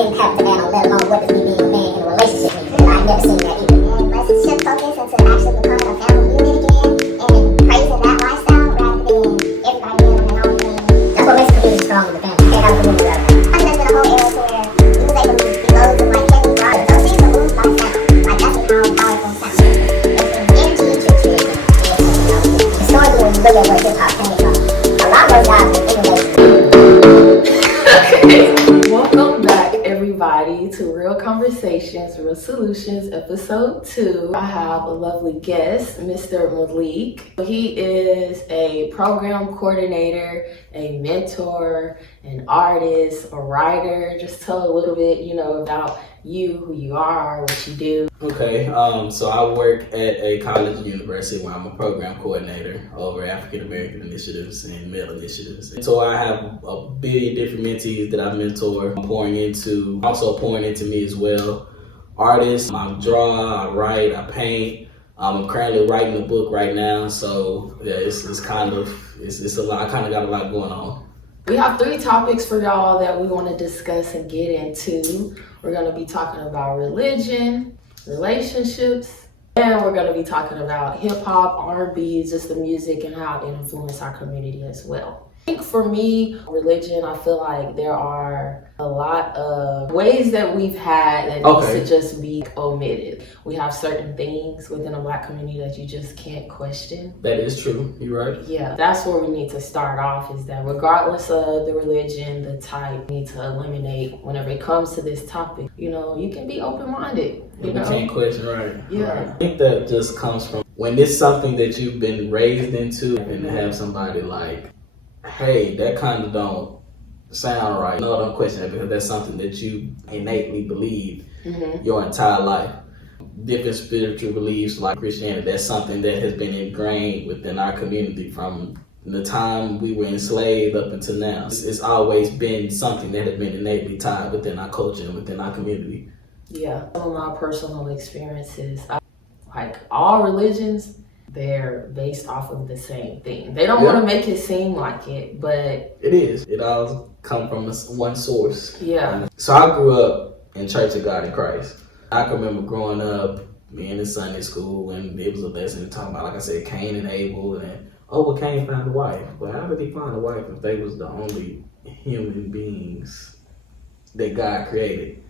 then have to man on, let alone what does me being a man in a relationship mean. I've never seen that either. And let's shift focus into actually becoming a family unit again and praising that lifestyle rather than everybody being on their own thing. That's what makes community strong in the family. Can't have a community without it. I think there's been a whole era to where you was able to be loads of like heavy rock. Those things are moved by sound. Like that's how powerful sound is. And energy trips me. Historically, when you look at where hip hop came from, a lot of those guys were innovative. Welcome back, everybody, to Real Conversations, Real Solutions, episode 2. I have a lovely guest, Mr. Malik. He is a program coordinator, a mentor, an artist, a writer. Just tell a little bit, about you, who you are, what you do. Okay, so I work at a college and university where I'm a program coordinator over African American initiatives and male initiatives. And so I have a billion different mentees that I mentor, pouring into me as well. Artists, I draw, I write, I paint. I'm currently writing a book right now, so yeah, it's a lot. I kind of got a lot going on. We have 3 topics for y'all that we want to discuss and get into. We're going to be talking about religion, relationships, and we're going to be talking about hip-hop, R&B, just the music and how it influenced our community as well. I think for me, religion, I feel like there are a lot of ways that we've had that needs to just be omitted. We have certain things within a Black community that you just can't question. That is true. You're right. Yeah, that's where we need to start off, is that regardless of the religion, the type, we need to eliminate whenever it comes to this topic. You can be open-minded. You can't question, right? Yeah. Right. I think that just comes from when it's something that you've been raised into, and to have somebody like, hey, that kind of don't sound right. No, don't question it, because that's something that you innately believe your entire life. Different spiritual beliefs like Christianity, that's something that has been ingrained within our community from the time we were enslaved up until now. It's always been something that has been innately tied within our culture and within our community. Yeah, some of my personal experiences, like all religions, they're based off of the same thing. They don't want to make it seem like it, but it is. It all come from one source. Yeah. So I grew up in Church of God in Christ. I can remember growing up, being in Sunday school, and it was a lesson talking about, like I said, Cain and Abel, and Cain found a wife. But how did he find a wife if they was the only human beings that God created?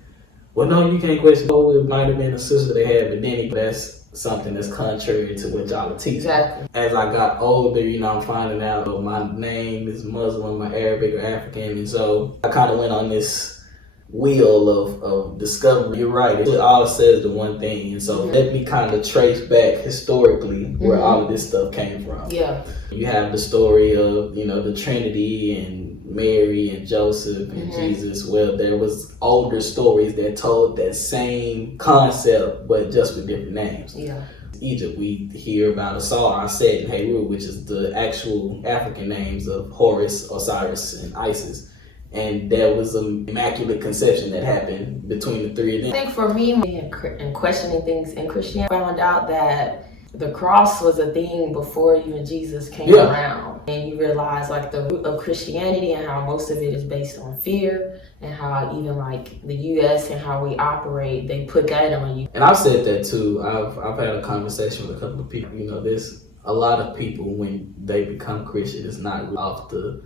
Well, no, you can't question. It might have been a sister they had, but then that's something that's contrary to what y'all are teaching. Exactly. As I got older, I'm finding out my name is Muslim, my Arabic or African, and so I kind of went on this wheel of discovery. You're right, it all says the one thing, and so let me kind of trace back historically where all of this stuff came from. Yeah. You have the story of, the Trinity and Mary and Joseph and Jesus. Well, there was older stories that told that same concept, but just with different names. Yeah. Egypt, we hear about Asar, Set, and Heru, which is the actual African names of Horus, Osiris, and Isis. And there was an immaculate conception that happened between the 3 of them. I think for me, and questioning things in Christianity, I found out that the cross was a thing before even Jesus came around. And you realize like the root of Christianity and how most of it is based on fear, and how even like the US and how we operate, they put that on you. And I've said that too. I've had a conversation with a couple of people. There's a lot of people when they become Christian, it's not off the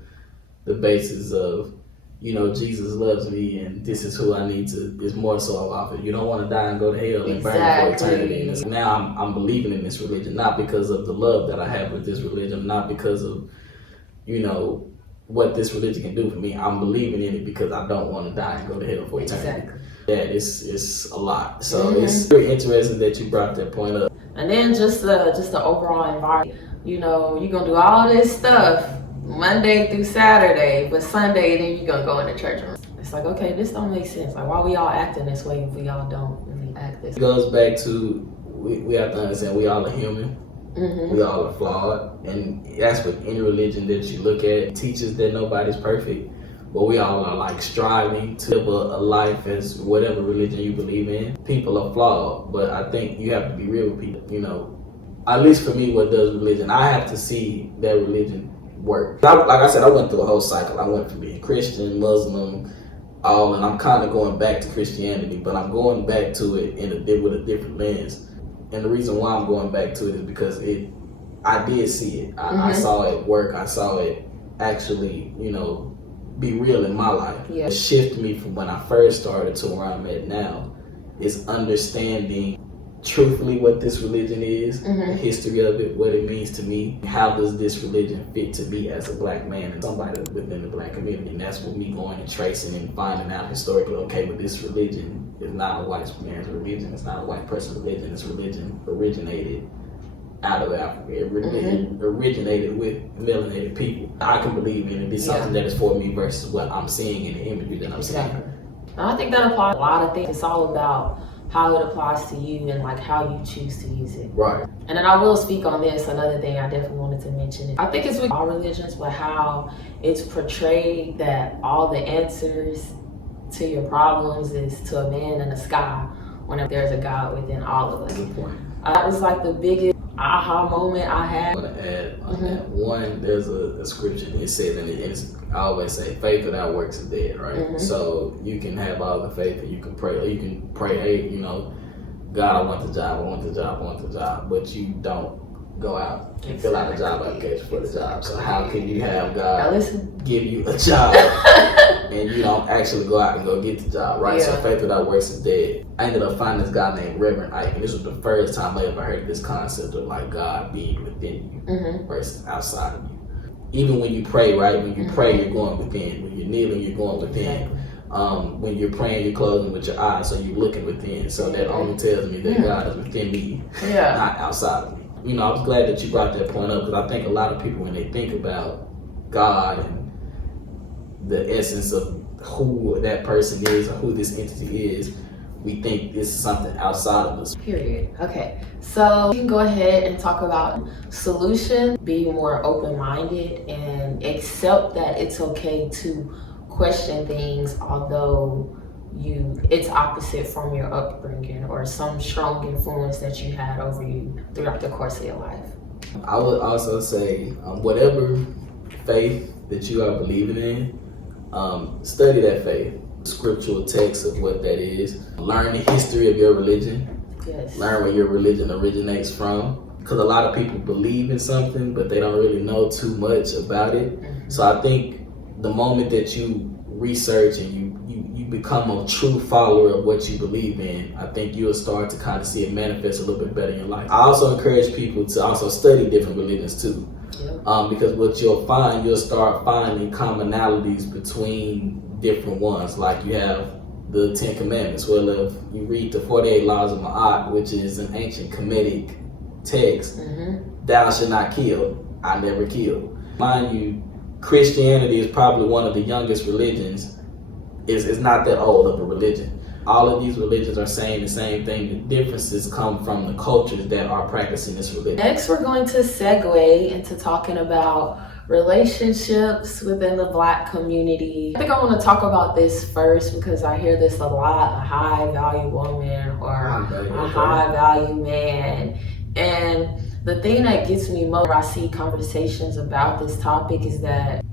basis of, Jesus loves me and this is who I need to. It's more so off of, you don't want to die and go to hell and burn for eternity. And now I'm believing in this religion, not because of the love that I have with this religion, not because of, what this religion can do for me. I'm believing in it because I don't want to die and go to hell for eternity. Exactly. Yeah, it's a lot. So it's very interesting that you brought that point up. And then just the overall environment. You're gonna do all this stuff Monday through Saturday, but Sunday then you're gonna go in the church room. It's like, okay, this don't make sense. Like, why we all acting this way if we all don't really act this way? It goes back to we have to understand we all are human. We all are flawed, and that's with any religion that you look at. It teaches that nobody's perfect, but we all are like striving to live a life as whatever religion you believe in. People are flawed, but I think you have to be real with people. At least for me, what does religion? I have to see that religion work. Like I said, I went through a whole cycle. I went from being Christian, Muslim, all, and I'm kind of going back to Christianity, but I'm going back to it with a different lens. And the reason why I'm going back to it is because I did see it. I saw it work. I saw it actually, be real in my life. Yeah. It shifted me from when I first started to where I'm at now is understanding truthfully what this religion is, the history of it, what it means to me, how does this religion fit to me as a black man and somebody within the black community. And that's what me going and tracing and finding out historically, okay, but this religion is not a white man's religion, it's not a white person's religion, this religion originated out of Africa. It originated with melanated people. I can believe in it. It's something that is for me versus what I'm seeing in the imagery that I'm seeing. And I think that applies to a lot of things. It's all about how it applies to you and like how you choose to use it. Right. And then I will speak on this. Another thing I definitely wanted to mention. I think it's with all religions, but how it's portrayed that all the answers to your problems is to a man in the sky whenever there's a God within all of us. Good point. That was like the biggest aha moment I had. I'm going to add on that. One, there's a scripture that it says, and I always say, faith without works is dead, right? So you can have all the faith and you can pray, or you can pray, hey, God, I want the job, but you don't go out and fill out a job application for the job. So how can you have God give you a job and you don't actually go out and go get the job, right? So faith without works is dead. I ended up finding this guy named Reverend Ike, and this was the first time I ever heard this concept of like God being within you versus outside of you. Even when you pray, right? When you pray, you're going within. When you're kneeling, you're going within. When you're praying, you're closing with your eyes, so you're looking within. So that only tells me that God is within me, not outside of me. I was glad that you brought that point up, because I think a lot of people, when they think about God and the essence of who that person is or who this entity is, we think this is something outside of us. Period. Okay, so you can go ahead and talk about solution, be more open-minded and accept that it's okay to question things, although it's opposite from your upbringing or some strong influence that you had over you throughout the course of your life. I would also say, whatever faith that you are believing in, study that faith. Scriptural text of what that is. Learn the history of your religion. Yes. Learn where your religion originates from. Because a lot of people believe in something, but they don't really know too much about it. So I think the moment that you research and you become a true follower of what you believe in, I think you'll start to kind of see it manifest a little bit better in your life. I also encourage people to also study different religions too. Because what you'll start finding commonalities between different ones. Like you have the 10 Commandments. Well, if you read the 48 Laws of Ma'at, which is an ancient Kemetic text, thou shalt not kill, I never kill. Mind you, Christianity is probably one of the youngest religions. It's not that old of a religion. All of these religions are saying the same thing. The differences come from the cultures that are practicing this religion. Next, we're going to segue into talking about relationships within the Black community. I think I want to talk about this first because I hear this a lot, a high value woman or a high value man. And the thing that gets me most when I see conversations about this topic is that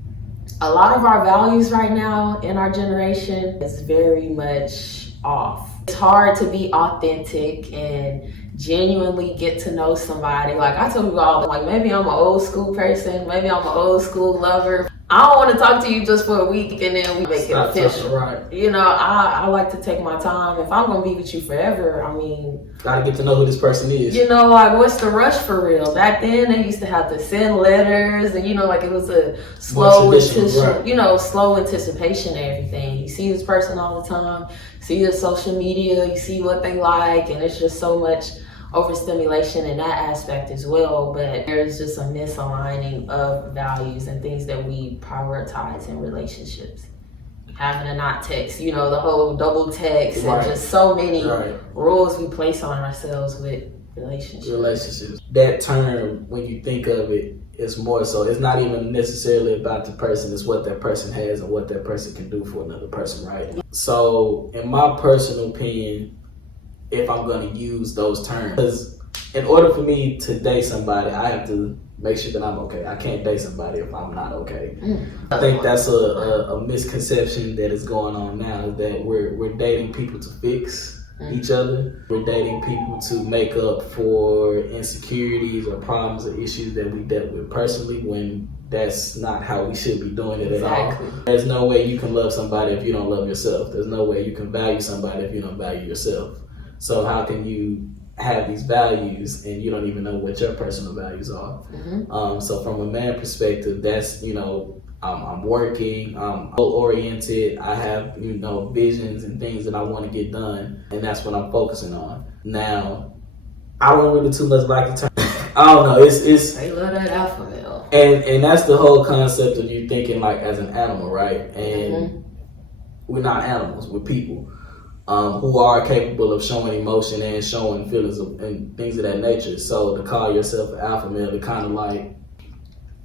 a lot of our values right now in our generation is very much off. It's hard to be authentic and genuinely get to know somebody. Like I tell people all, like maybe I'm an old school person, maybe I'm an old school lover. I don't want to talk to you just for a week and then we make it official. Right. I like to take my time. If I'm gonna be with you forever, gotta get to know who this person is. Like what's the rush for real? Back then they used to have to send letters and like it was a slow anticipation and everything. You see this person all the time, see their social media, you see what they like, and it's just so much overstimulation in that aspect as well. But there's just a misaligning of values and things that we prioritize in relationships. Having to not text, the whole double text, and just so many rules we place on ourselves with relationships. That term, when you think of it, is more so, it's not even necessarily about the person, it's what that person has and what that person can do for another person, right? So in my personal opinion, if I'm going to use those terms, because in order for me to date somebody, I have to make sure that I'm okay. I can't date somebody if I'm not okay. I think that's a misconception that is going on now, is that we're dating people to fix each other. We're dating people to make up for insecurities or problems or issues that we dealt with personally, when that's not how we should be doing it at all. There's no way you can love somebody if you don't love yourself. There's no way you can value somebody if you don't value yourself. So how can you have these values and you don't even know what your personal values are? So from a man perspective, that's, I'm working, I'm goal-oriented, I have, visions and things that I want to get done, and that's what I'm focusing on. Now, I don't really too much like the term. I don't know, it's They love that alpha male. And that's the whole concept of you thinking like as an animal, right? And we're not animals, we're people who are capable of showing emotion and showing feelings and things of that nature. So to call yourself an alpha male, it kind of like,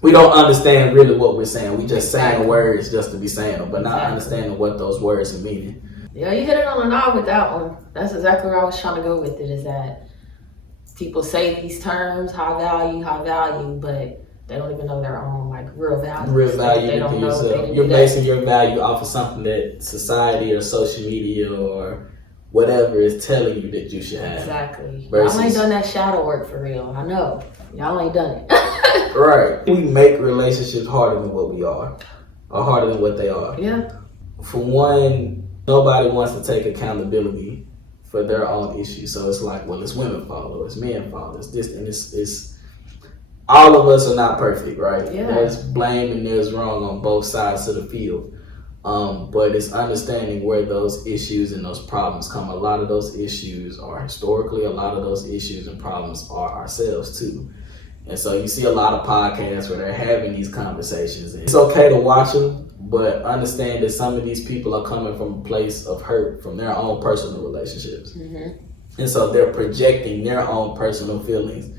we don't understand really what we're saying. We just saying words just to be saying them, but not understanding what those words are meaning. Yeah, you hit it on the knob with that one. That's exactly where I was trying to go with it, is that people say these terms, high value, but they don't even know their own real value. Real value to yourself. You're basing your value off of something that society or social media or whatever is telling you that you should have. Exactly. Versus, y'all ain't done that shadow work for real. I know. Y'all ain't done it. Right. We make relationships harder than what we are, or harder than what they are. Yeah. For one, nobody wants to take accountability for their own issues. So it's like, well, it's women's fault, or it's men's fault, it's this, and it's all of us are not perfect, right? Yeah. There's blame and there's wrong on both sides of the field. But it's understanding where those issues and those problems come. A lot of those issues are historically, a lot of those issues and problems are ourselves too. And so you see a lot of podcasts where they're having these conversations. And it's okay to watch them, but understand that some of these people are coming from a place of hurt from their own personal relationships. And so they're projecting their own personal feelings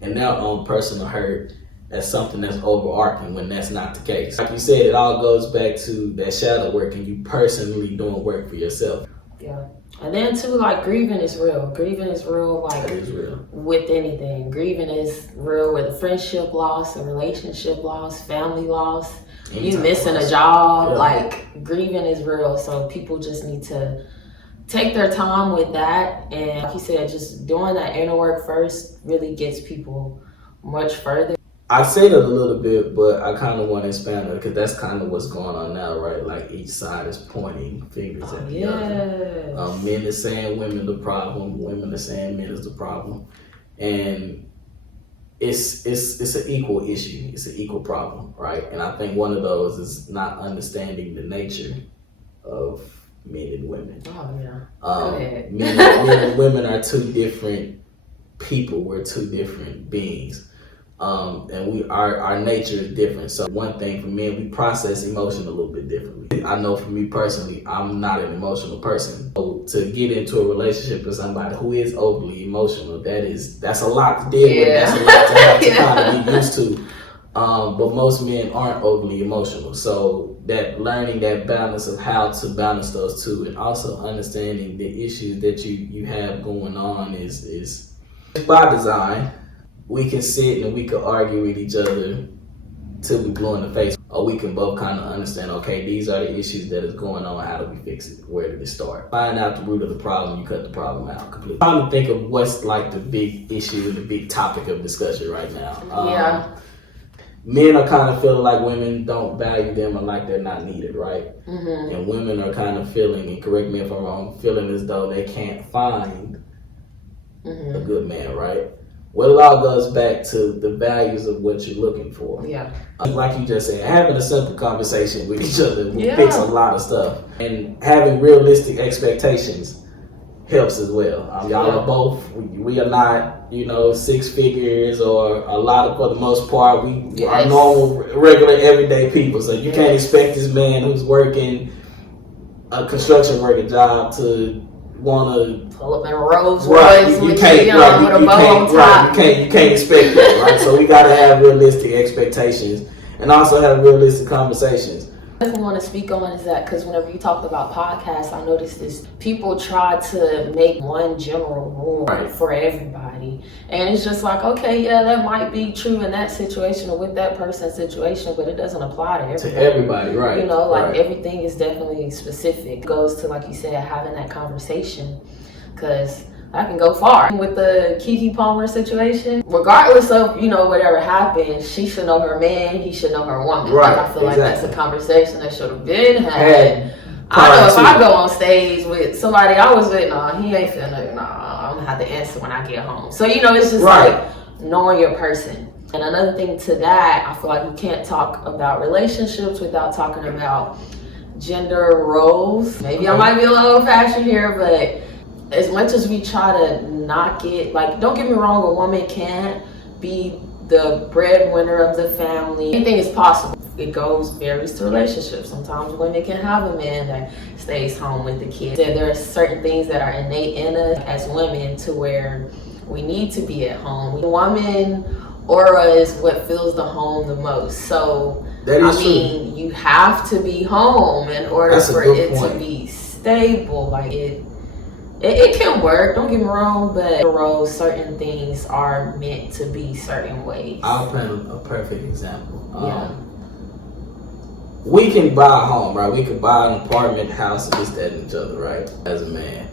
and their own personal hurt as something that's overarching, when that's not the case. Like you said, it all goes back to that shadow work and you personally doing work for yourself. Yeah. And then too, grieving is real. Grieving is real, It is real. with anything. Grieving is real with a friendship loss, a relationship loss, family loss, you missing a job. Yeah. Grieving is real. So people just need to take their time with that. And like you said, just doing that inner work first really gets people much further. I say that a little bit, but I kind of want to expand on it, because that's kind of what's going on now, right? Like each side is pointing fingers at the other. Men are saying women the problem, women are saying men is the problem, and it's an equal issue. It's an equal problem, right? And I think one of those is not understanding the nature of men and women. Oh yeah. Go ahead. Men and women are two different people. We're two different beings. And our nature is different. So one thing for men, we process emotion a little bit differently. I know for me personally, I'm not an emotional person. So to get into a relationship with somebody who is overly emotional, that's a lot to deal with. That's a lot to have to kind of be used to. But most men aren't overly emotional. So that learning that balance of how to balance those two, and also understanding the issues that you have going on is by design. We can sit and we can argue with each other till we blue in the face, or we can both kind of understand, okay, these are the issues that is going on, how do we fix it, where did it start? Find out the root of the problem, you cut the problem out completely. Trying to think of what's the big issue and the big topic of discussion right now. Men are kind of feeling like women don't value them, or like they're not needed, right? And women are kind of feeling, and correct me if I'm wrong, feeling as though they can't find a good man, right? Well, it all goes back to the values of what you're looking for. Yeah. Like you just said, having a simple conversation with each other will fix a lot of stuff. And having realistic expectations helps as well. Y'all are both, we are not, 6 figures, or a lot of, for the most part, we are normal, regular, everyday people. So you can't expect this man who's working a construction worker job to want to pull up in a Rolls Royce with a bow on top. You can't expect that, right? So we got to have realistic expectations, and also have realistic conversations. I want to speak on is that because whenever you talked about podcasts, I noticed this, people try to make one general rule for everybody. And it's just like, okay, yeah, that might be true in that situation or with that person's situation, but it doesn't apply to everybody. To everybody, right. You know, like everything is definitely specific. It goes to, like you said, having that conversation, because I can go far. With the Keke Palmer situation, regardless of, you know, whatever happened, she should know her man, he should know her woman. Right, Like, I feel like that's a conversation that should have been had. I know if to I go on stage with somebody I was with, nah, he ain't finna, nah, I'm gonna have to answer when I get home. So, you know, it's just like knowing your person. And another thing to that, I feel like you can't talk about relationships without talking about gender roles. Maybe I might be a little old-fashioned here, but as much as we try to knock it, like, don't get me wrong, a woman can't be the breadwinner of the family. Anything is possible. It varies to relationships. Sometimes women can have a man that stays home with the kids. There are certain things that are innate in us as women to where we need to be at home. Woman aura is what fills the home the most. So, true. You have to be home in order for it to be stable. Like, it can work, don't get me wrong, but certain things are meant to be certain ways. I'll paint a perfect example. We can buy a home, right? We can buy an apartment, house, and this, that, and each other, right? As a man.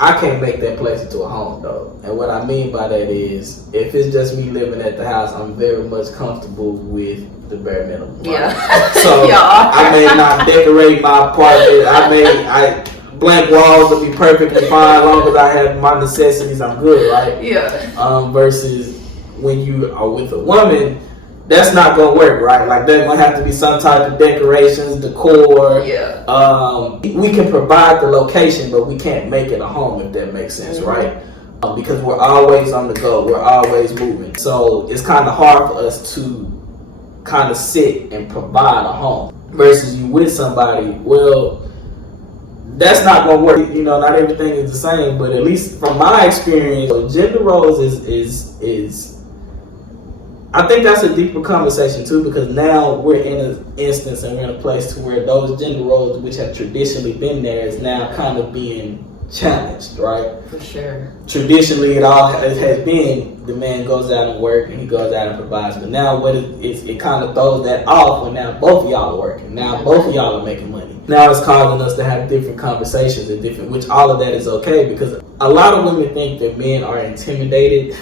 I can't make that place into a home, though. And what I mean by that is, if it's just me living at the house, I'm very much comfortable with the bare minimum. Right? Yeah. So I may not decorate my apartment. Blank walls will be perfectly fine as long as I have my necessities. I'm good, right? Yeah. Versus when you are with a woman, that's not gonna work, right? Like, there's gonna have to be some type of decorations, decor. Yeah. We can provide the location, but we can't make it a home, if that makes sense, right? Because we're always on the go, we're always moving. So it's kind of hard for us to kind of sit and provide a home. Versus you with somebody, well, that's not gonna work. You know, not everything is the same, but at least from my experience, gender roles is I think that's a deeper conversation too, because now we're in an instance and we're in a place to where those gender roles, which have traditionally been there, is now kind of being challenged, right? For sure. Traditionally, it has been the man goes out and work and he goes out and provides, but now it kind of throws that off when now both of y'all are working. Now both of y'all are making money. Now it's causing us to have different conversations and which all of that is okay, because a lot of women think that men are intimidated.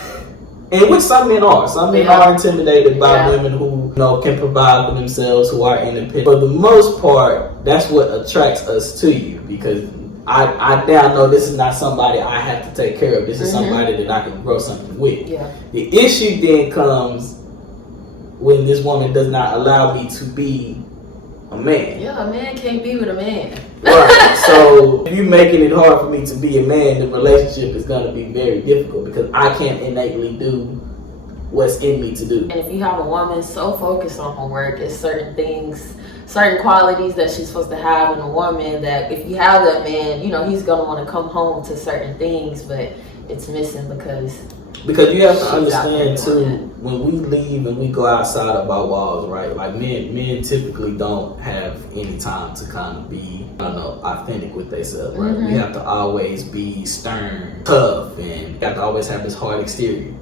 And which some men are. Some men are intimidated by women who, you know, can provide for themselves, who are independent. For the most part, that's what attracts us to you, because I now know this is not somebody I have to take care of. This is somebody that I can grow something with. Yeah. The issue then comes when this woman does not allow me to be a man. Yeah, a man can't be with a man. Right. So if you're making it hard for me to be a man, the relationship is going to be very difficult, because I can't innately do what's in me to do. And if you have a woman so focused on her work, it's certain things, certain qualities that she's supposed to have in a woman, that if you have that man, you know, he's going to want to come home to certain things, but it's missing because you have to understand too, when we leave and we go outside of our walls, right? Like men typically don't have any time to kind of be, I don't know, authentic with themselves, right? We have to always be stern, tough, and you have to always have this hard exterior.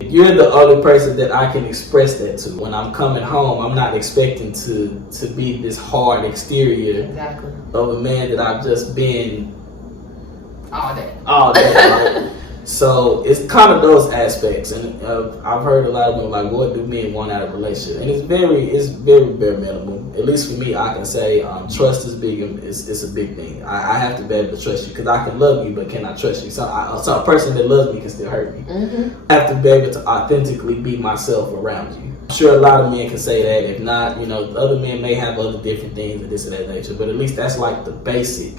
You're the only person that I can express that to. When I'm coming home, I'm not expecting to be this hard exterior of a man that I've just been all day. Right? So it's kind of those aspects, and I've heard a lot of them like, what do men want out of a relationship? And it's very bare minimum. At least for me, I can say trust is big. It's a big thing. I have to be able to trust you, because I can love you, but can I trust you? So a person that loves me can still hurt me. I have to be able to authentically be myself around you. I'm sure a lot of men can say that. If not, you know, other men may have other different things and this and that nature, but at least that's like the basic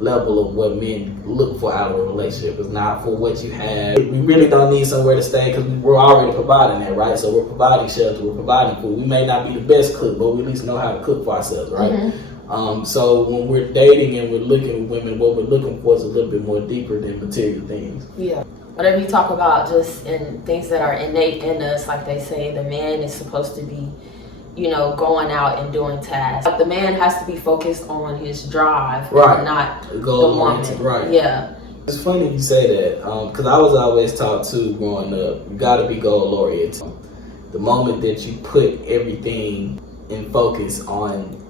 level of what men look for out of a relationship. It's not for what you have. We really don't need somewhere to stay, because we're already providing that, right? So we're providing shelter, we're providing food. We may not be the best cook, but we at least know how to cook for ourselves, right? So when we're dating and we're looking at women, what we're looking for is a little bit more deeper than material things. Yeah. Whatever you talk about, just in things that are innate in us, like they say, the man is supposed to be you know, going out and doing tasks. But the man has to be focused on his drive, Right. not the Goal-oriented, woman. right. Yeah. It's funny you say that, because I was always taught too growing up, you got to be goal-oriented. The moment that you put everything in focus on,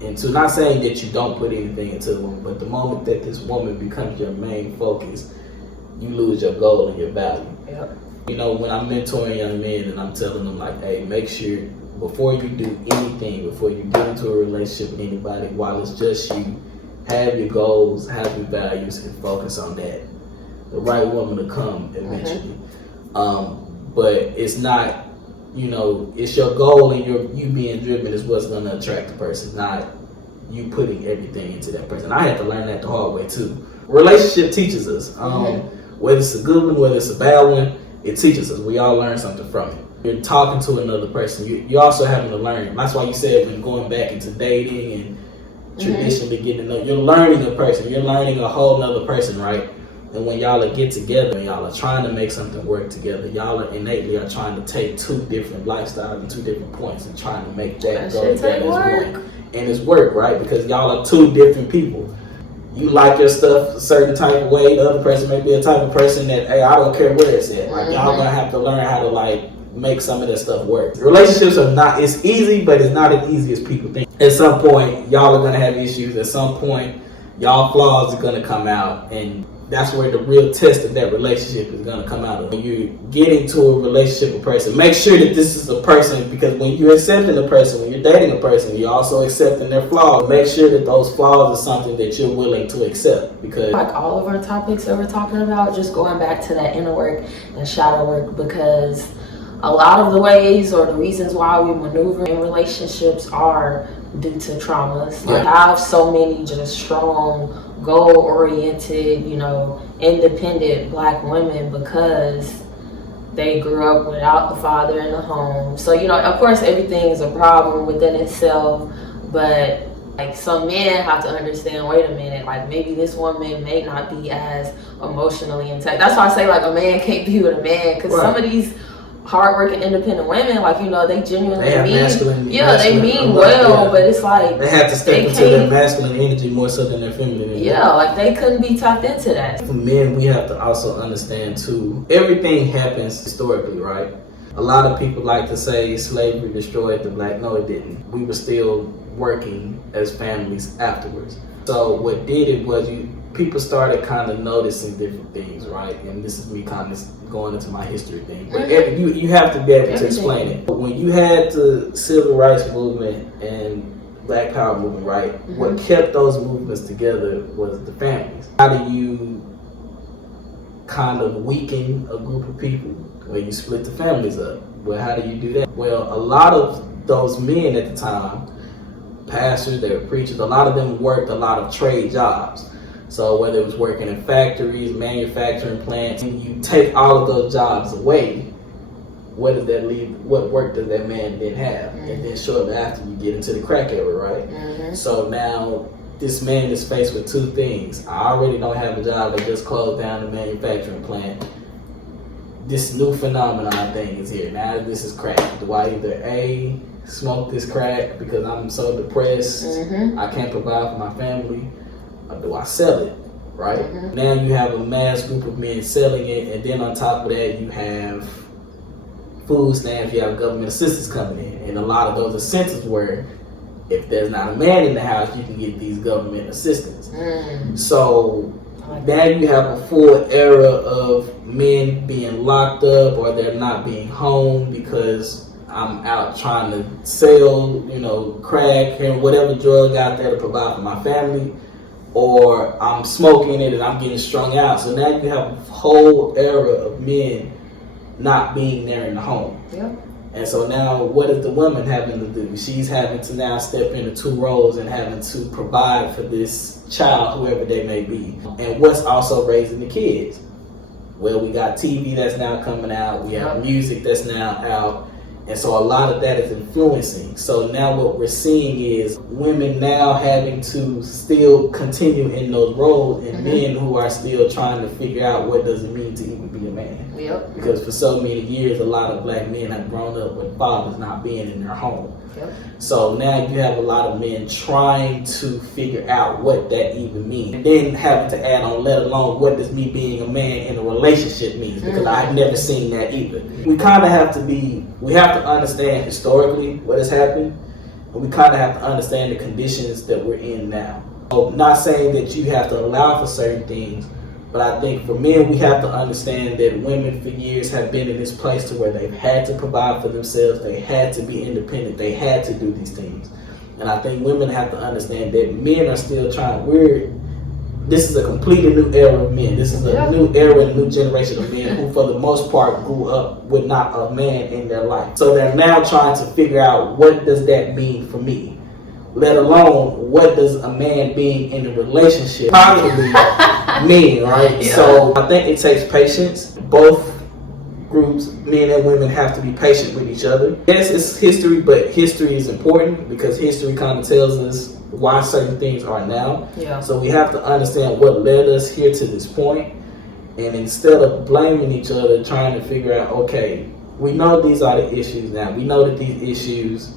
into, not saying that you don't put anything into the woman, but the moment that this woman becomes your main focus, you lose your goal and your value. Yep. You know, when I'm mentoring young men and I'm telling them like, hey, make sure before you do anything, before you get into a relationship with anybody, while it's just you, have your goals, have your values, and focus on that. The right woman will come eventually. But it's not, you know, it's your goal and you being driven is what's going to attract the person, not you putting everything into that person. I had to learn that the hard way too. Relationship teaches us, whether it's a good one, whether it's a bad one, it teaches us. We all learn something from it. You're talking to another person. You're also having to learn. That's why you said when going back into dating and traditionally getting to know, you're learning a person. You're learning a whole nother person, right? And when y'all get together and y'all are trying to make something work together, y'all are innately are trying to take two different lifestyles and two different points and trying to make that go together as one. And it's work, right? Because y'all are two different people. You like your stuff a certain type of way. The other person may be a type of person that, hey, I don't care where it's at. Like y'all gonna have to learn how to like make some of that stuff work. Relationships are not, it's easy, but it's not as easy as people think. At some point, y'all are gonna have issues. At some point, y'all flaws are gonna come out, and that's where the real test of that relationship is gonna come out of. When you get into a relationship with a person, make sure that this is a person, because when you're accepting a person, when you're dating a person, you're also accepting their flaws. Make sure that those flaws are something that you're willing to accept, because like all of our topics that we're talking about, just going back to that inner work and shadow work, because a lot of the ways or the reasons why we maneuver in relationships are due to traumas. Like I have so many just strong, goal-oriented, you know, independent Black women because they grew up without the father in the home. So, you know, of course, everything is a problem within itself, but like some men have to understand, wait a minute, like maybe this woman may not be as emotionally intact. That's why I say like a man can't be with a man, because some of these hardworking independent women, like, you know, they genuinely they mean well, but it's like they have to step into their masculine energy more so than their feminine energy. Like they couldn't be tapped into that. For men, we have to also understand too, everything happens historically, right? A lot of people like to say slavery destroyed the Black. No, it didn't. We were still working as families afterwards. So what did it was people started kind of noticing different things, right? And this is me kind of going into my history thing. But you have to be able to explain it. But when you had the civil rights movement and Black Power movement, right? What kept those movements together was the families. How do you kind of weaken a group of people when you split the families up? Well, how do you do that? Well, a lot of those men at the time, pastors, they were preachers, a lot of them worked a lot of trade jobs. So whether it was working in factories, manufacturing plants, and you take all of those jobs away, what does that leave? What work does that man then have? And then shortly after, you get into the crack era, right? So now this man is faced with two things. I already don't have a job. They just closed down the manufacturing plant. This new phenomenon thing is here. Now this is crack. Do I either A, smoke this crack because I'm so depressed, I can't provide for my family, or do I sell it, right? Now you have a mass group of men selling it, and then on top of that you have food stamps, you have government assistance coming in, and a lot of those incentives were, if there's not a man in the house, you can get these government assistance. So now you have a full era of men being locked up, or they're not being home because I'm out trying to sell, you know, crack and whatever drug out there to provide for my family, or I'm smoking it and I'm getting strung out. So now you have a whole era of men not being there in the home. And so now what is the woman having to do? She's having to now step into two roles and having to provide for this child, whoever they may be. And what's also raising the kids? Well, we got TV that's now coming out. We have music that's now out. And so a lot of that is influencing. So now what we're seeing is women now having to still continue in those roles, and men who are still trying to figure out what does it mean to even be a man. Because for so many years, a lot of Black men have grown up with fathers not being in their home. Yep. So now you have a lot of men trying to figure out what that even means, and then having to add on, let alone what does me being a man in a relationship means, because I've never seen that either. We kind of have to understand historically what has happened, and we kind of have to understand the conditions that we're in now. So not saying that you have to allow for certain things, but I think for men, we have to understand that women for years have been in this place to where they've had to provide for themselves, they had to be independent, they had to do these things. And I think women have to understand that men are still trying. This is a completely new era of men. This is a new era and a new generation of men who, for the most part, grew up with not a man in their life. So they're now trying to figure out, what does that mean for me? Let alone, what does a man being in a relationship probably mean, right? Yeah. So I think it takes patience. Both groups, men and women, have to be patient with each other. Yes, it's history, but history is important because history kind of tells us why certain things are now. Yeah. So we have to understand what led us here to this point, and instead of blaming each other, trying to figure out, okay, we know these are the issues now. We know that these issues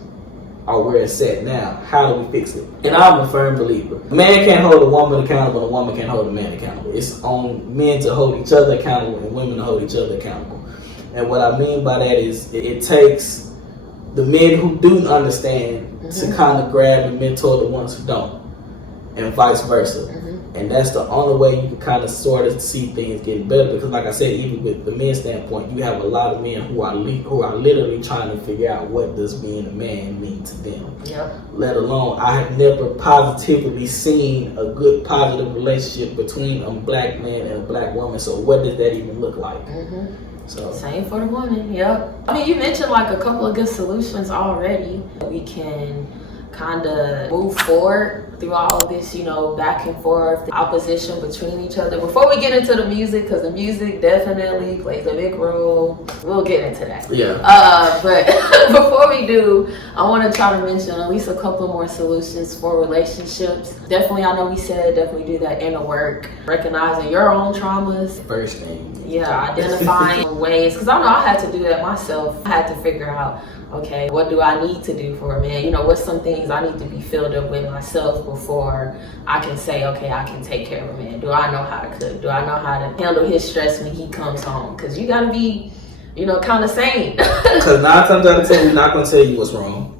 are where it's at now. How do we fix it? And I'm a firm believer. A man can't hold a woman accountable, and a woman can't hold a man accountable. It's on men to hold each other accountable and women to hold each other accountable. And what I mean by that is it takes the men who do understand to kind of grab and mentor the ones who don't, and vice versa. And that's the only way you can kind of sort of see things getting better, because like I said, even with the men's standpoint, you have a lot of men who are literally trying to figure out what does being a man mean to them. Yep. Let alone, I have never positively seen a good positive relationship between a black man and a black woman, so what does that even look like? So same for the woman. Yep. I mean, you mentioned like a couple of good solutions already. We can kind of move forward through all of this, back and forth, the opposition between each other. Before we get into the music, because the music definitely plays a big role, we'll get into that. Yeah. But before we do, I want to try to mention at least a couple more solutions for relationships. Definitely, I know we said definitely do that inner work, recognizing your own traumas. First thing. Yeah, identifying ways, because I know I had to do that myself. I had to figure out, okay, what do I need to do for a man? What's some things I need to be filled up with myself before I can say, okay, I can take care of a man? Do I know how to cook? Do I know how to handle his stress when he comes home? Because you got to be, kind of sane. Because 9 times out of 10, we're not going to tell you what's wrong.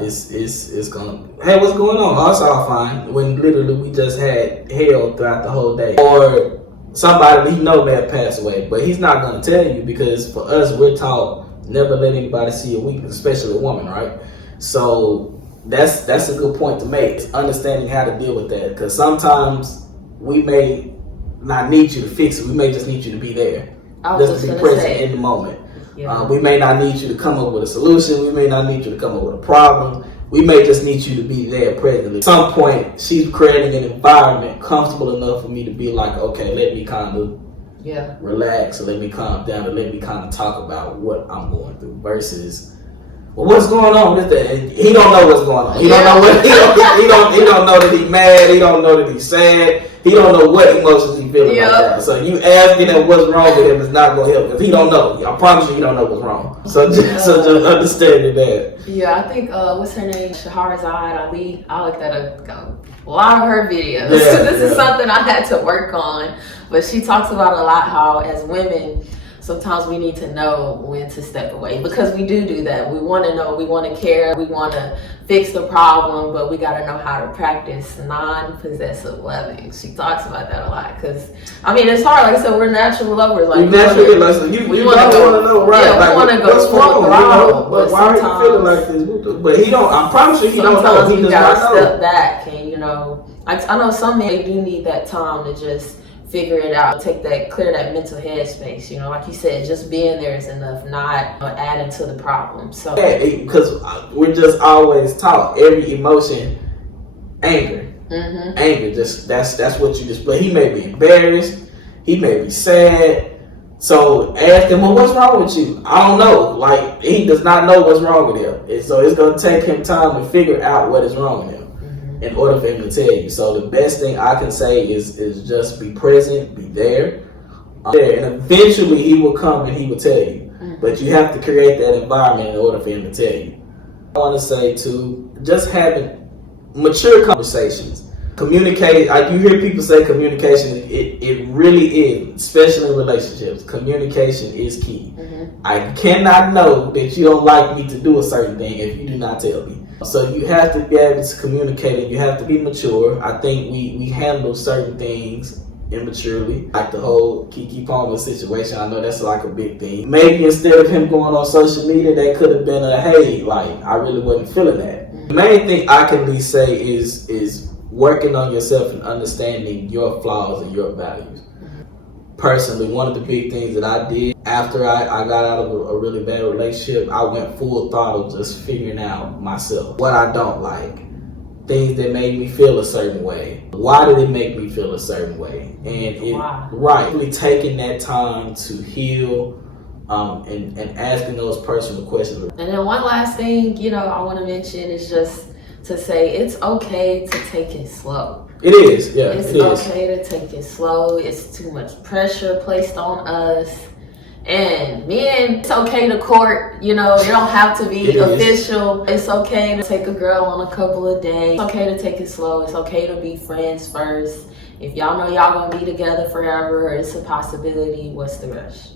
It's gonna, hey, what's going on? Oh, it's all fine. When literally we just had hell throughout the whole day. Or somebody we know that passed away, but he's not gonna tell you, because for us, we're taught never let anybody see a weakness, especially a woman, right? So that's a good point to make. It's understanding how to deal with that, because sometimes we may not need you to fix it. We may just need you to be there, just to be present in the moment. Yeah. We may not need you to come up with a solution. We may not need you to come up with a problem. We may just need you to be there presently. At some point, she's creating an environment comfortable enough for me to be like, okay, let me kind of relax, or let me calm down, or let me kind of talk about what I'm going through, versus, well, what's going on with that? He don't know what's going on. He don't know what he don't know that he's mad. He don't know that he's sad. He don't know what emotions he's feeling right now. So you asking him what's wrong with him is not gonna help, because he don't know. I promise you, he don't know what's wrong. So just understanding that. Yeah, I think what's her name? Shahrazad Ali. I looked at a lot of her videos. This is something I had to work on. But she talks about a lot how, as women, sometimes we need to know when to step away, because we do that. We want to know, we want to care, we want to fix the problem, but we got to know how to practice non-possessive loving. She talks about that a lot, because it's hard. Like I said, we're natural lovers. Like, we naturally love. You want to know, right? Yeah, like, we want to go what's wrong, but why are you feeling like this? But he don't. I promise you, he don't know. He does not know. Step back, and I know some men do need that time to just figure it out, clear that mental headspace. Like you said, just being there is enough, not adding to the problem. So because we're just always taught every emotion, anger, anger. Just that's what you display. He may be embarrassed, he may be sad. So ask him, well, what's wrong with you? I don't know. Like, he does not know what's wrong with him, and so it's gonna take him time to figure out what is wrong with him in order for him to tell you. So the best thing I can say is just be present, be there, and eventually he will come and he will tell you. But you have to create that environment in order for him to tell you. I want to say too, just having mature conversations. Communicate, like you hear people say communication, it really is, especially in relationships. Communication is key. I cannot know that you don't like me to do a certain thing if you do not tell me. So you have to be able to communicate and you have to be mature. I think we handle certain things immaturely, like the whole Keke Palmer situation. I know that's like a big thing. Maybe instead of him going on social media, that could have been a, hey, like I really wasn't feeling that. The main thing I can be say is working on yourself and understanding your flaws and your values. Personally, one of the big things that I did after I got out of a really bad relationship, I went full throttle just figuring out myself, what I don't like, things that made me feel a certain way. Why did it make me feel a certain way? And really taking that time to heal and asking those personal questions. And then one last thing, I want to mention is just to say it's okay to take it slow. It is, yeah. It's okay to take it slow. It's too much pressure placed on us. And men, it's okay to court, you don't have to be official. It's okay to take a girl on a couple of days. It's okay to take it slow. It's okay to be friends first. If y'all know y'all gonna be together forever, it's a possibility, what's the rush?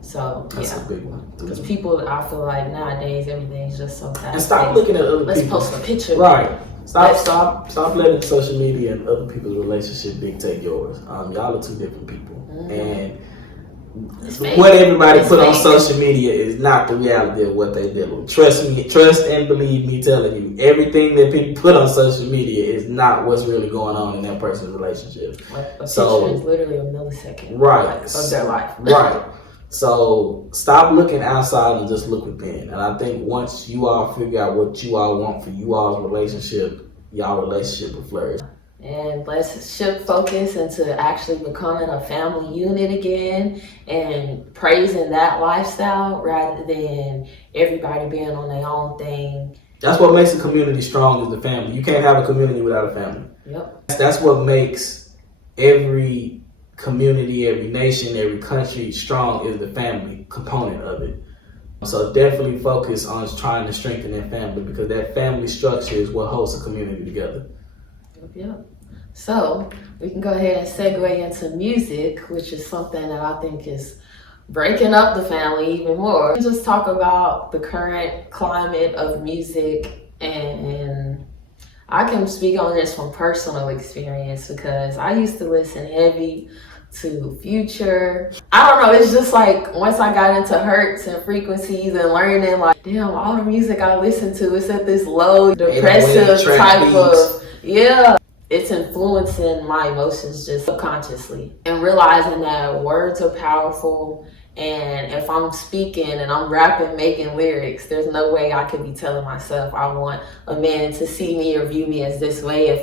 So that's a big one. Because people, I feel like nowadays everything's just so fast. And stop looking at other people. Let's post a picture. Right. Stop letting social media and other people's relationship dictate yours. Y'all are two different people. And what everybody put on social media is not the reality of what they deal with. Trust and believe me telling you, everything that people put on social media is not what's really going on in that person's relationship. Like a picture is literally a millisecond of their life. Right. So stop looking outside and just look within. And I think once you all figure out what you all want for you all's relationship, y'all relationship will flourish. And let's shift focus into actually becoming a family unit again and praising that lifestyle rather than everybody being on their own thing. That's what makes a community strong, is the family. You can't have a community without a family. Yep. That's what makes every community, every nation, every country strong, is the family component of it. So definitely focus on trying to strengthen that family, because that family structure is what holds a community together. Yep. So we can go ahead and segue into music, which is something that I think is breaking up the family even more. Just talk about the current climate of music, and I can speak on this from personal experience because I used to listen heavy to Future. I don't know, it's just like once I got into hertz and frequencies and learning, like, damn, all the music I listen to is at this low, depressive type of, it's influencing my emotions just subconsciously. And realizing that words are powerful, and if I'm speaking and I'm rapping, making lyrics, there's no way I could be telling myself I want a man to see me or view me as this way.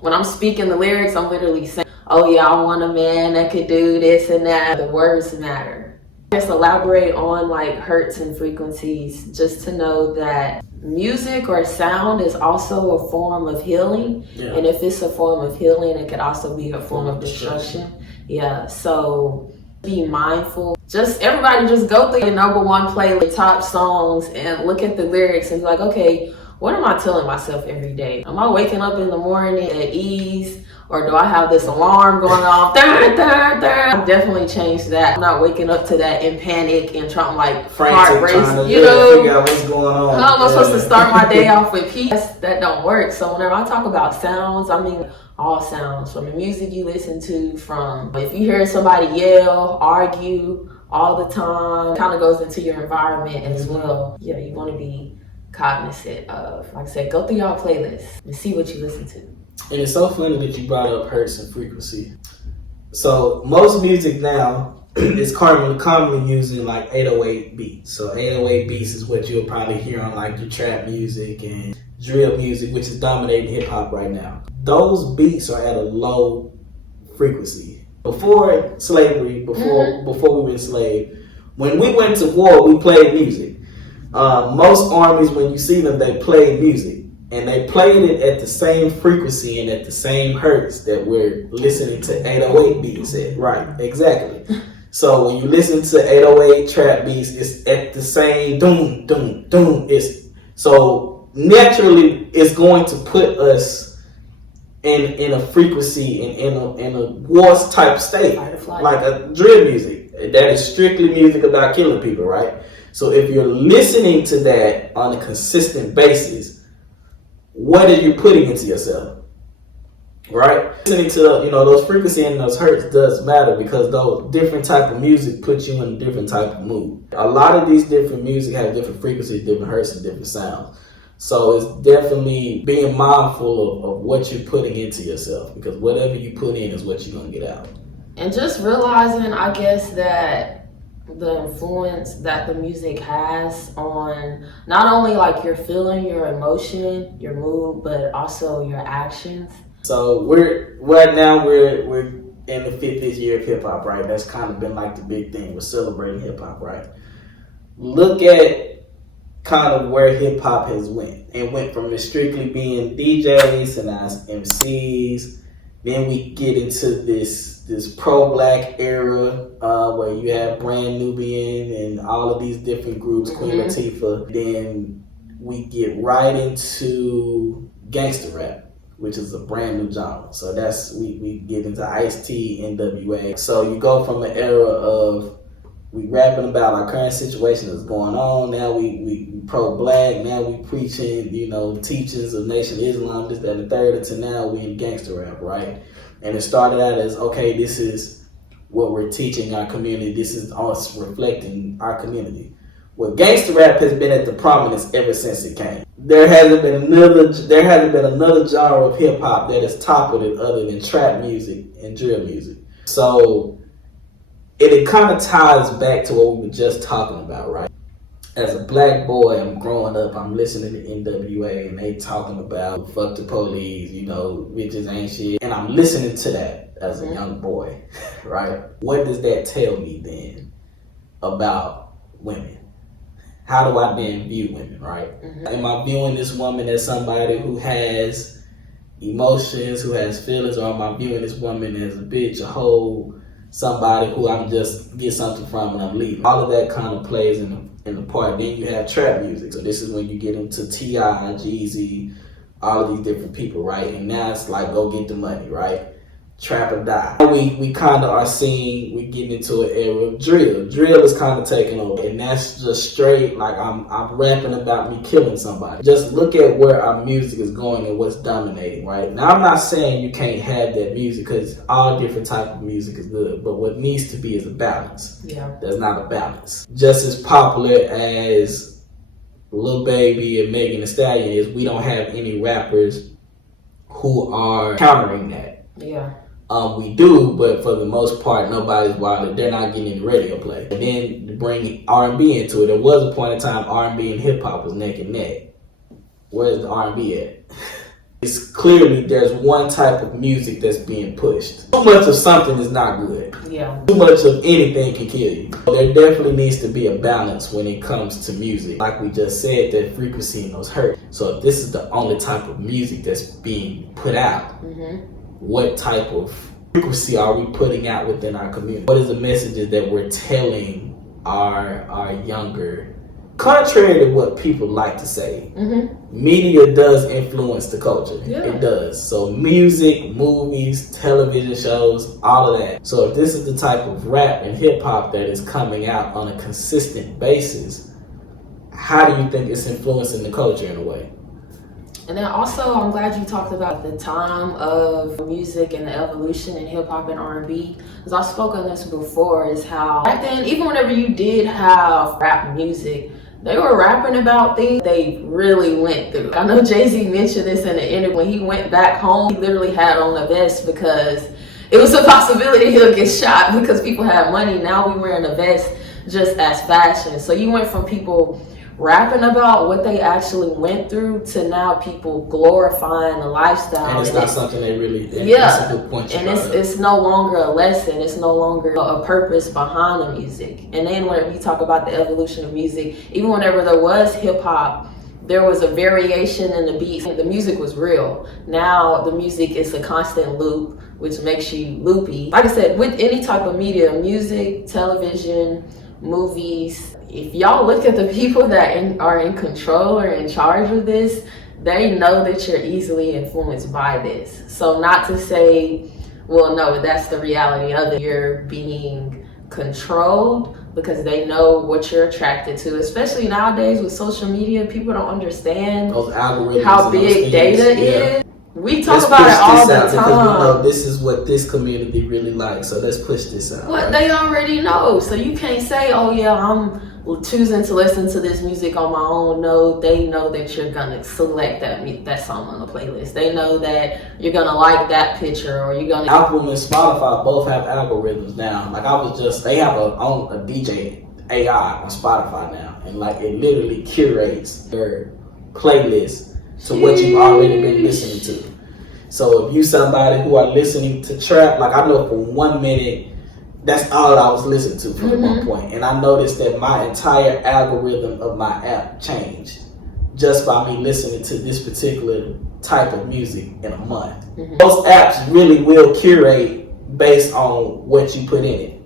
When I'm speaking the lyrics, I'm literally saying, oh yeah, I want a man that could do this and that. The words matter. Just elaborate on like hertz and frequencies, just to know that music or sound is also a form of healing. Yeah. And if it's a form of healing, it could also be a form of destruction. Yeah, so be mindful. Just everybody just go through your number one playlist, top songs, and look at the lyrics and be like, okay, what am I telling myself every day? Am I waking up in the morning at ease? Or do I have this alarm going off? I've definitely changed that. I'm not waking up to that in panic and trying like heart race, figure out what's going on. How am I supposed to start my day off with peace? That don't work. So whenever I talk about sounds, I mean all sounds, from the music you listen to, from if you hear somebody yell, argue all the time, kind of goes into your environment as well. Yeah, you want to be cognizant of, like I said, go through y'all playlist and see what you listen to. And it's so funny that you brought up hertz and frequency. So most music now is commonly using like 808 beats. So 808 beats is what you'll probably hear on like your trap music and drill music, which is dominating hip hop right now. Those beats are at a low frequency. Before slavery, before we were enslaved, when we went to war, we played music. Most armies, when you see them, they play music. And they played it at the same frequency and at the same hertz that we're listening to 808 beats at. Right, exactly. So when you listen to 808 trap beats, it's at the same doom, doom, doom. So naturally it's going to put us in a frequency in a wars type state, like a drill music that is strictly music about killing people, right? So if you're listening to that on a consistent basis, what are you putting into yourself? Right? Listening to those frequencies and those hertz does matter, because those different type of music puts you in a different type of mood. A lot of these different music have different frequencies, different hertz, and different sounds. So it's definitely being mindful of what you're putting into yourself, because whatever you put in is what you're gonna get out. And just realizing, I guess, that the influence that the music has on not only like your feeling, your emotion, your mood, but also your actions. So we're right now we're in the 50th year of hip hop, right? That's kind of been like the big thing. We're celebrating hip hop, right? Look at kind of where hip hop has went. It went from strictly being DJs and as MCs. Then we get into this pro-black era where you have Brand Nubian and all of these different groups, Queen Latifah. Then we get right into gangster rap, which is a brand new genre. So that's we get into Ice-T, NWA. So you go from the era of we rapping about our current situation that's going on. Now we pro-black. Now we preaching, teachings of Nation of Islam, this, that, and the third. Until now we in gangster rap, right? And it started out as, okay, this is what we're teaching our community. This is us reflecting our community. Well, gangster rap has been at the prominence ever since it came. There hasn't been another genre of hip hop that has toppled it other than trap music and drill music. So it kind of ties back to what we were just talking about, right? As a black boy, I'm growing up, I'm listening to NWA and they talking about fuck the police, bitches ain't shit. And I'm listening to that as a young boy, right? What does that tell me then about women? How do I then view women, right? Am I viewing this woman as somebody who has emotions, who has feelings, or am I viewing this woman as a bitch, a hoe, somebody who I'm just get something from and I'm leaving? All of that kind of plays in the part. Then you have trap music. So this is when you get into T.I., Jeezy, all of these different people, right? And now it's like, go get the money, right? Trap or die. We kind of are seeing, we getting into an era of drill. Drill is kind of taking over. And that's just straight, like I'm rapping about me killing somebody. Just look at where our music is going and what's dominating, right? Now I'm not saying you can't have that music, because all different type of music is good. But what needs to be is a balance. Yeah. There's not a balance. Just as popular as Lil Baby and Megan Thee Stallion is, we don't have any rappers who are countering that. Yeah. We do, but for the most part, nobody's wild. They're not getting any radio play. And then to bring R&B into it, there was a point in time R&B and hip hop was neck and neck. Where's the R&B at? It's clearly there's one type of music that's being pushed. Too much of something is not good. Yeah. Too much of anything can kill you. There definitely needs to be a balance when it comes to music. Like we just said, that frequency and those hertz. So if this is the only type of music that's being put out, what type of frequency are we putting out within our community? What is the messages that we're telling our younger? Contrary to what people like to say, media does influence the culture. Yeah. It does. So music, movies, television shows, all of that. So if this is the type of rap and hip hop that is coming out on a consistent basis, how do you think it's influencing the culture in a way? And then also, I'm glad you talked about the time of music and the evolution in hip hop and R&B. Because I've spoken this before, is how back then, even whenever you did have rap music, they were rapping about things they really went through. I know Jay-Z mentioned this in the interview. When he went back home, he literally had on a vest because it was a possibility he'll get shot because people had money. Now we wearing a vest just as fashion. So you went from people rapping about what they actually went through to now people glorifying the lifestyle. And it's not something they really, that's a good point. And it's no longer a lesson. It's no longer a purpose behind the music. And then whenever you talk about the evolution of music, even whenever there was hip hop, there was a variation in the beat. The music was real. Now the music is a constant loop, which makes you loopy. Like I said, with any type of media, music, television, movies. If y'all look at the people that are in control or in charge of this, they know that you're easily influenced by this. So not to say, well, no, that's the reality of it. You're being controlled because they know what you're attracted to, especially nowadays with social media. People don't understand those algorithms, how big data is. We talk let's about push it all this the out time. because we know this is what this community really likes. So let's push this out. What right? they already know. So you can't say, oh yeah, I'm choosing to listen to this music on my own. No, they know that you're gonna select that song on the playlist. They know that you're gonna like that picture, or you're gonna. Apple and Spotify both have algorithms now. Like they have a DJ AI on Spotify now, and like it literally curates their playlist to what you've already been listening to. So if you somebody who are listening to trap, like I know for 1 minute, that's all I was listening to from one point. And I noticed that my entire algorithm of my app changed just by me listening to this particular type of music in a month. Most apps really will curate based on what you put in it.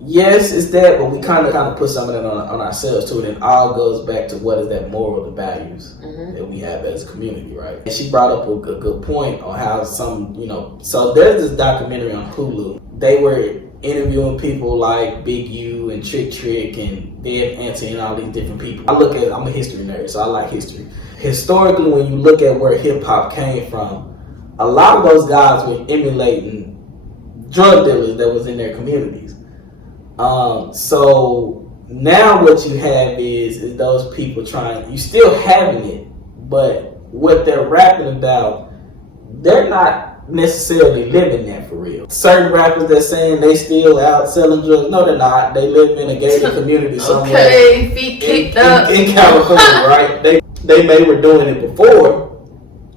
Yes, it's that, but we kind of put some of that on ourselves too. And it all goes back to what is that moral and values that we have as a community, right? And she brought up a good point on how some, so there's this documentary on Hulu. They were interviewing people like Big U and Trick and Dev Auntie and all these different people. I'm a history nerd, so I like history. Historically, when you look at where hip hop came from, a lot of those guys were emulating drug dealers that was in their communities. So now what you have is those people you still having it, but what they're rapping about, they're not necessarily living that for real. Certain rappers that saying they still out selling drugs, no they're not. They live in a gated community somewhere. Okay, feet kicked up. In California, right? They may were doing it before,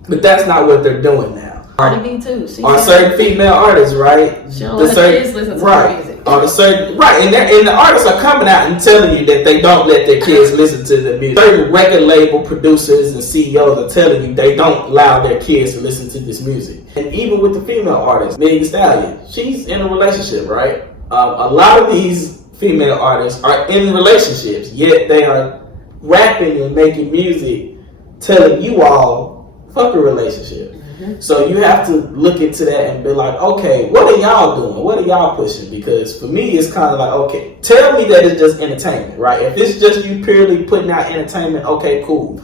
but that's not what they're doing now. Cardi B too. Or certain female artists, right? She don't let her kids listen to her music. On a certain and the artists are coming out and telling you that they don't let their kids listen to the music. Certain record label producers and CEOs are telling you they don't allow their kids to listen to this music. And even with the female artists, Megan Thee Stallion, she's in a relationship, right? A lot of these female artists are in relationships, yet they are rapping and making music telling you all fuck a relationship. So you have to look into that and be like, okay, what are y'all doing? What are y'all pushing? Because for me, it's kind of like, okay, tell me that it's just entertainment, right? If it's just you purely putting out entertainment, okay, cool.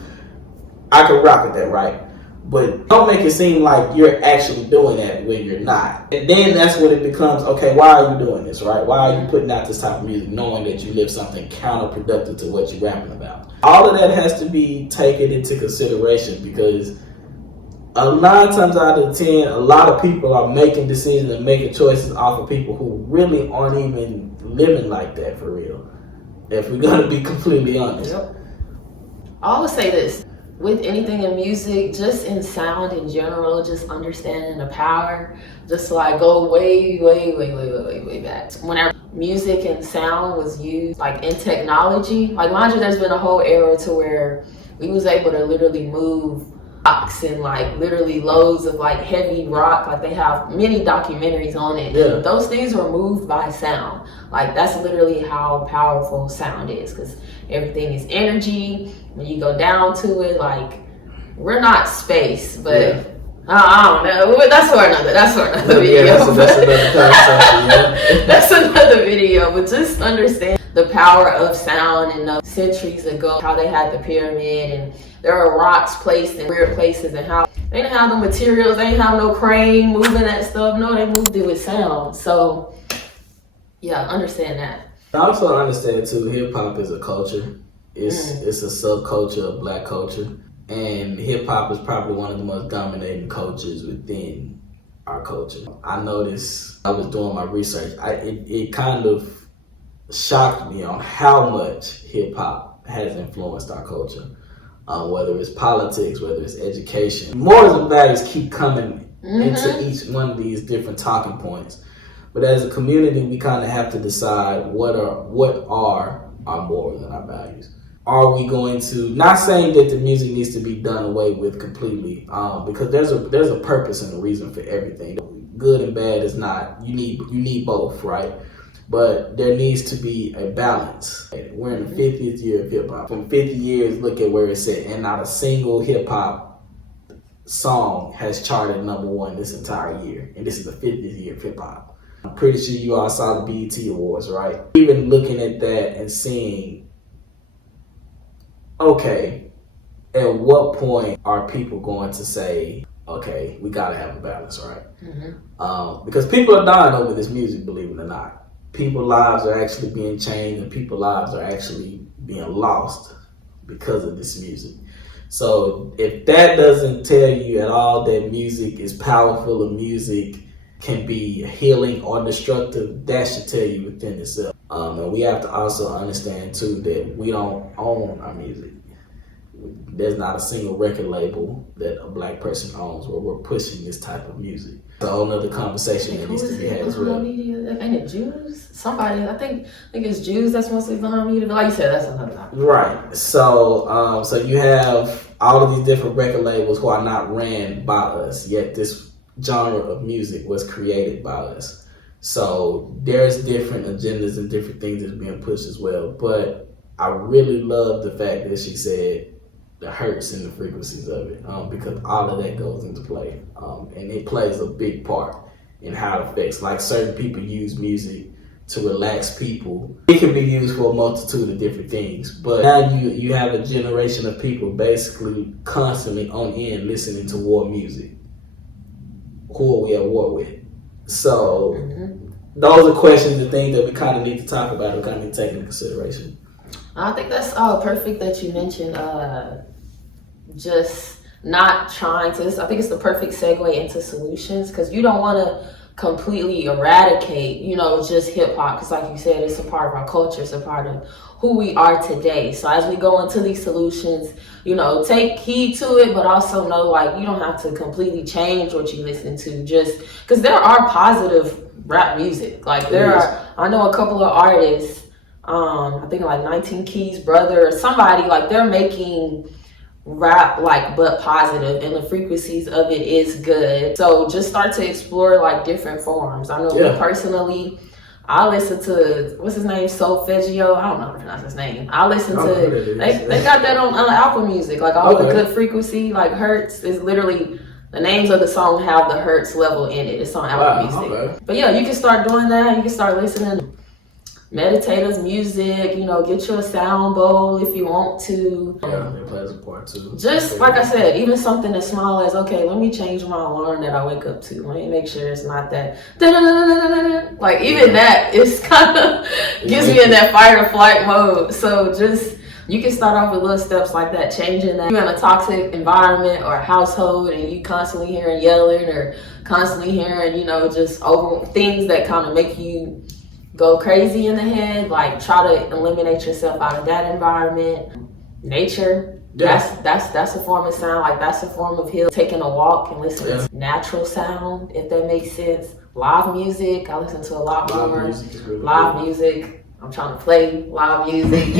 I can rock with that, right? But don't make it seem like you're actually doing that when you're not. And then that's when it becomes, okay, why are you doing this, right? Why are you putting out this type of music knowing that you live something counterproductive to what you're rapping about? All of that has to be taken into consideration because 9 times out of 10, a lot of people are making decisions and making choices off of people who really aren't even living like that for real. If we're gonna be completely honest. Yep. I always say this, with anything in music, just in sound in general, just understanding the power, just so I go way back. Whenever music and sound was used, like in technology, like mind you, there's been a whole era to where we was able to literally move rocks and like literally loads of like heavy rock, like they have many documentaries on it. Yeah. Those things were moved by sound. Like that's literally how powerful sound is, because everything is energy. When you go down to it, like we're not space, but I don't know. That's for another video. That's another conversation. Yeah. That's another video. But just understand the power of sound and centuries ago, how they had the pyramid and there are rocks placed in weird places and how they didn't have the materials, they didn't have no crane moving that stuff. No, they moved it with sound. So yeah, understand that. I also understand too, hip hop is a culture. It's a subculture of black culture. And hip hop is probably one of the most dominating cultures within our culture. I noticed, I was doing my research, it kind of shocked me on how much hip hop has influenced our culture. Whether it's politics, whether it's education. Morals and values keep coming into each one of these different talking points. But as a community, we kind of have to decide what are our morals and our values. Are we going to, not saying that the music needs to be done away with completely, because there's a purpose and a reason for everything. Good and bad is not, you need both, right? But there needs to be a balance. We're in the 50th year of hip hop. From 50 years, look at where it's at, and not a single hip hop song has charted #1 this entire year. And this is the 50th year of hip hop. I'm pretty sure you all saw the BET Awards, right? Even looking at that and seeing, okay, at what point are people going to say, okay, we gotta have a balance, right? Because people are dying over this music, believe it or not. People's lives are actually being changed, and people's lives are actually being lost because of this music. So if that doesn't tell you at all that music is powerful and music can be healing or destructive, that should tell you within itself. And we have to also understand too that we don't own our music. There's not a single record label that a black person owns where we're pushing this type of music. It's a whole nother conversation that needs to be had as well. Ain't it Jews? Somebody, I think it's Jews that's mostly behind media. But like you said, that's another topic. Right. So, so you have all of these different record labels who are not ran by us, yet this genre of music was created by us. So there's different agendas and different things that's being pushed as well. But I really love the fact that she said the hertz and the frequencies of it, because all of that goes into play, and it plays a big part in how it affects. Like certain people use music to relax people. It can be used for a multitude of different things, but now you have a generation of people basically constantly on end listening to war music. Who are we at war with? So those are questions and things that we kind of need to talk about and kind of take into consideration. I think that's perfect that you mentioned just not trying to, I think it's the perfect segue into solutions, because you don't want to completely eradicate, just hip hop, because like you said, it's a part of our culture, it's a part of who we are today. So as we go into these solutions, take heed to it, but also know like you don't have to completely change what you listen to, just because there are positive rap music. Like I know a couple of artists, I think like 19 Keys brother or somebody, like they're making rap like but positive, and the frequencies of it is good. So just start to explore like different forms. I know me personally, I listen to what's his name, Solfeggio. I don't know how to pronounce his name. I listen to they got that on Apple Music, like all the good frequency, like hertz is literally the names of the song have the hertz level in it. It's on Apple Music. But yeah, you can start doing that. You can start listening to meditators music, get you a sound bowl if you want to. Yeah, it plays a part too. Just like I said, even something as small as, okay, let me change my alarm that I wake up to. Let me make sure it's not that. Like even that is kind of gives me in that fight or flight mode. So just, you can start off with little steps like that, changing that. You're in a toxic environment or a household and you constantly hearing yelling or constantly hearing, just over things that kind of make you go crazy in the head, like try to eliminate yourself out of that environment. Nature, that's a form of sound, like that's a form of healing. Taking a walk and listening to natural sound, if that makes sense. Live music, I listen to a lot more. Live music, I'm trying to play live music,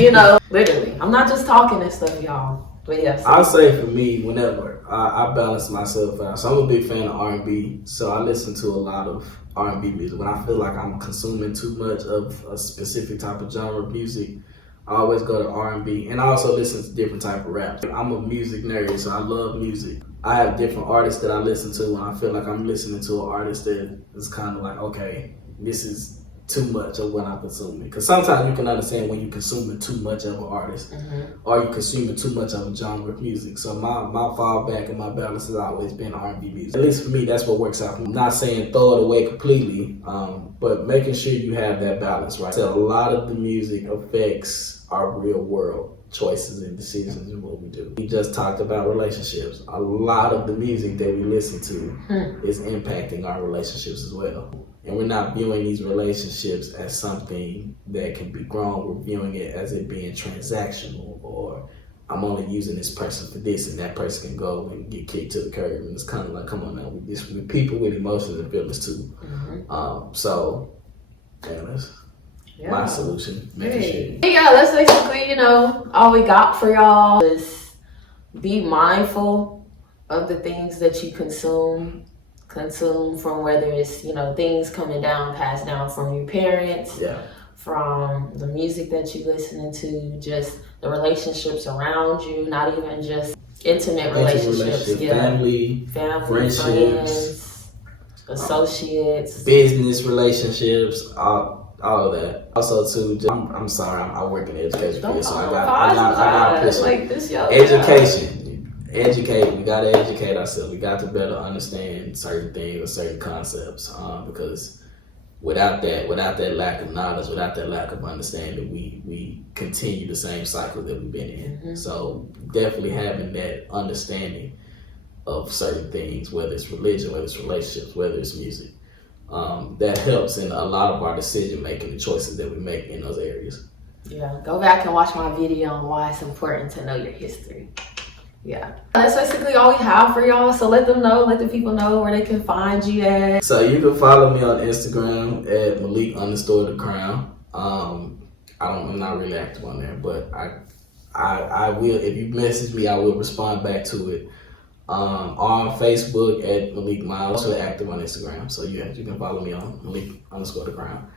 literally. I'm not just talking and stuff, y'all. But yes. I'll say for me, whenever I balance myself out. So I'm a big fan of R&B, so I listen to a lot of R&B music. When I feel like I'm consuming too much of a specific type of genre of music, I always go to R&B, and I also listen to different type of rap. I'm a music nerd, so I love music. I have different artists that I listen to when I feel like I'm listening to an artist that is kind of like, okay, this is too much of what I'm consuming. Because sometimes you can understand when you're consuming too much of an artist, or you're consuming too much of a genre of music. So my fallback and my balance has always been R&B music. At least for me, that's what works out. I'm not saying throw it away completely, but making sure you have that balance, right? So a lot of the music affects our real world choices and decisions and what we do. We just talked about relationships. A lot of the music that we listen to is impacting our relationships as well. And we're not viewing these relationships as something that can be grown. We're viewing it as it being transactional, or I'm only using this person for this, and that person can go and get kicked to the curb. And it's kind of like, come on now, we're people with emotions and feelings too. So, that's my solution. Yeah, that's basically, all we got for y'all is be mindful of the things that you consume. consume from, whether it's, you know, things coming down, passed down from your parents, from the music that you're listening to, just the relationships around you, not even just intimate relationships, family, friendships, friends, associates, business relationships, all of that. Also, too, I'm sorry, I work in the education field, so I got to push like this, education. Educate. We gotta educate ourselves. We got to better understand certain things or certain concepts. Because without that lack of knowledge, without that lack of understanding, we continue the same cycle that we've been in. So definitely having that understanding of certain things, whether it's religion, whether it's relationships, whether it's music, that helps in a lot of our decision making, the choices that we make in those areas. Yeah, go back and watch my video on why it's important to know your history. Yeah, that's basically all we have for y'all. So let the people know where they can find you at. So you can follow me on Instagram at Malik_the Crown. I'm not really active on there, but I will, if you message me, I will respond back to it. On Facebook at Malik Miles, also active on Instagram. So yeah, you can follow me on Malik_the Crown.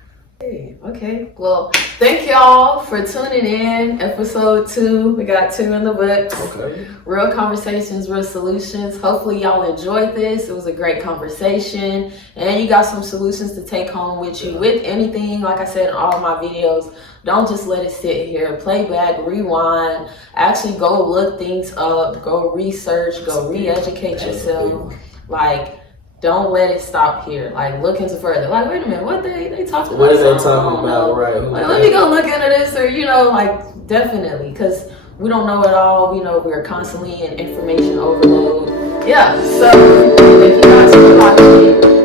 Okay, well, thank y'all for tuning in. Episode 2, we got 2 in the books. Okay. Real conversations, real solutions. Hopefully y'all enjoyed this. It was a great conversation, and you got some solutions to take home with you. With anything, like I said in all of my videos, don't just let it sit here. Play back, rewind, actually go look things up, go research, go re-educate yourself. Like, don't let it stop here. Like, look into further. Like, wait a minute, what they talking about? What are they talking about? Right. Like, let me go look into this, or, you know, like, definitely, because we don't know it all. We know we're constantly in information overload. Yeah, so thank you guys for watching.